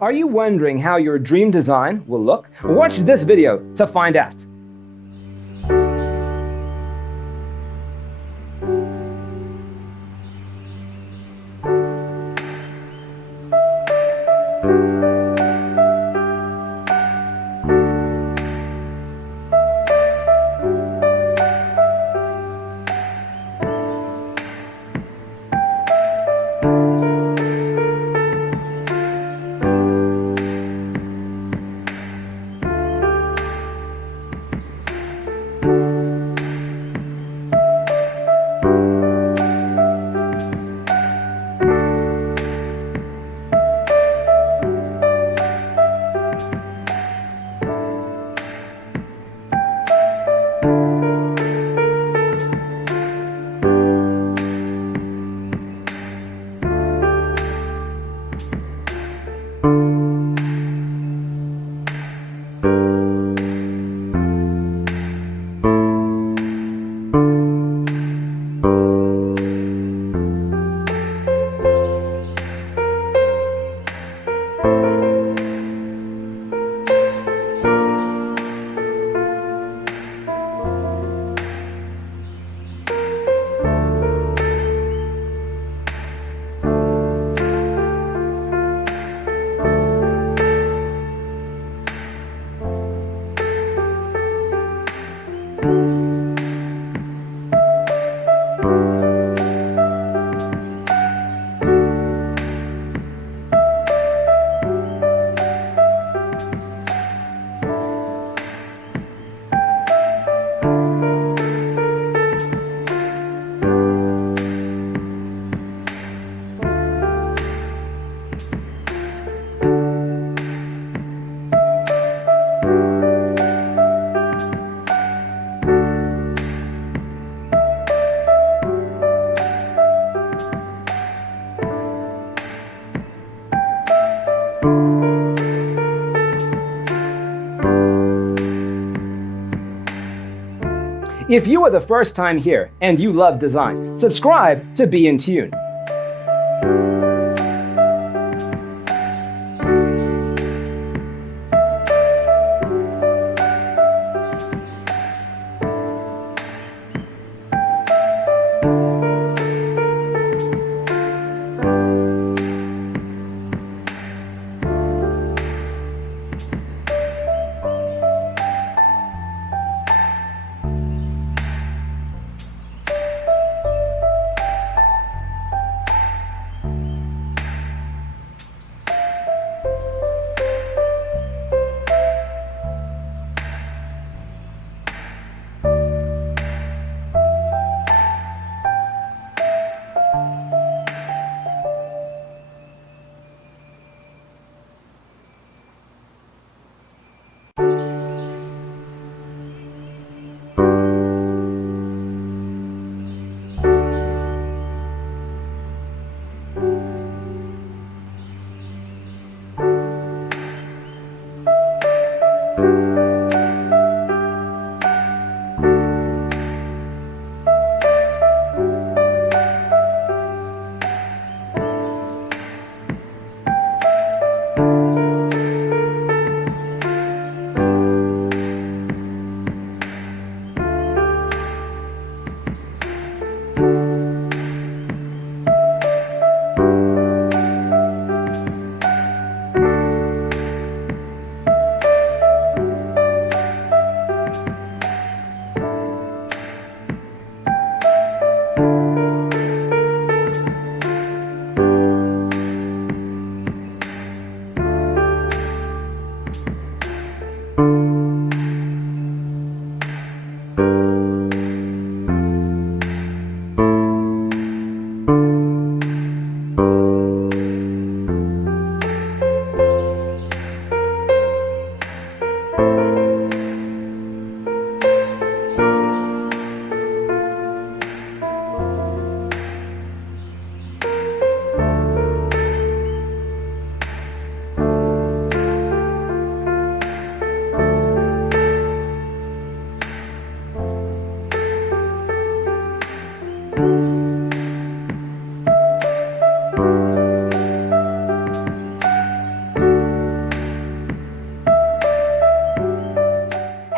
Are you wondering how your dream design will look? Watch this video to find out. If you are the first time here and you love design, subscribe to be in tune.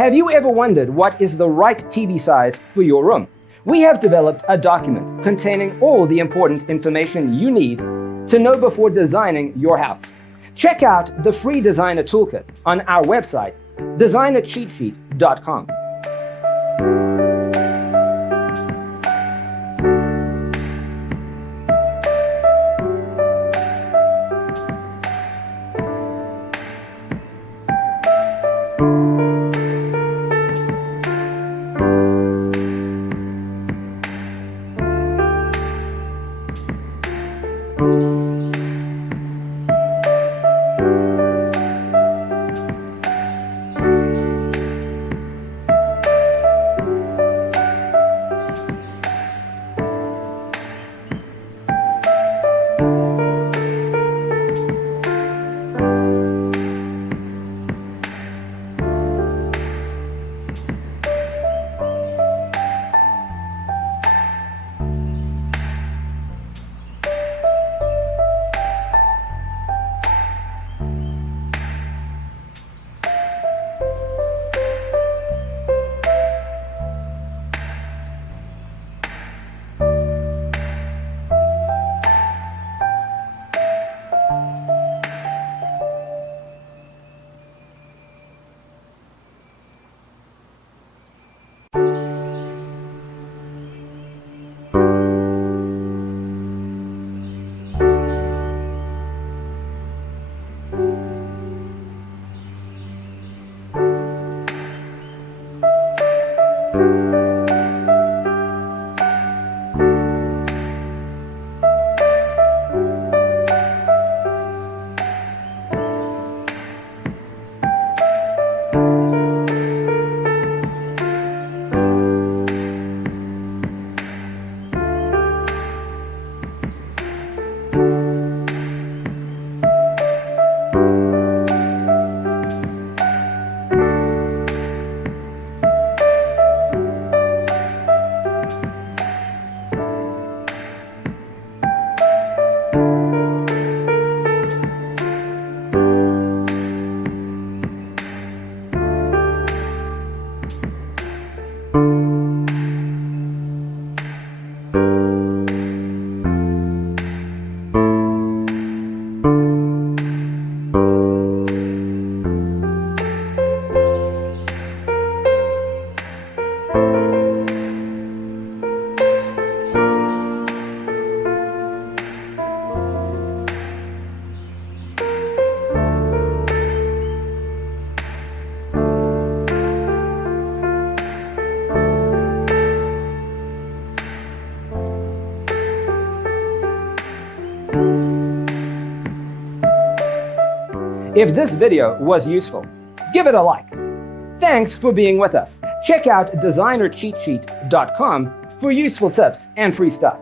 Have you ever wondered what is the right TV size for your room? We have developed a document containing all the important information you need to know before designing your house. Check out the free designer toolkit on our website, designercheatsheet.com. If this video was useful, give it a like. Thanks for being with us. Check out designercheatsheet.com for useful tips and free stuff.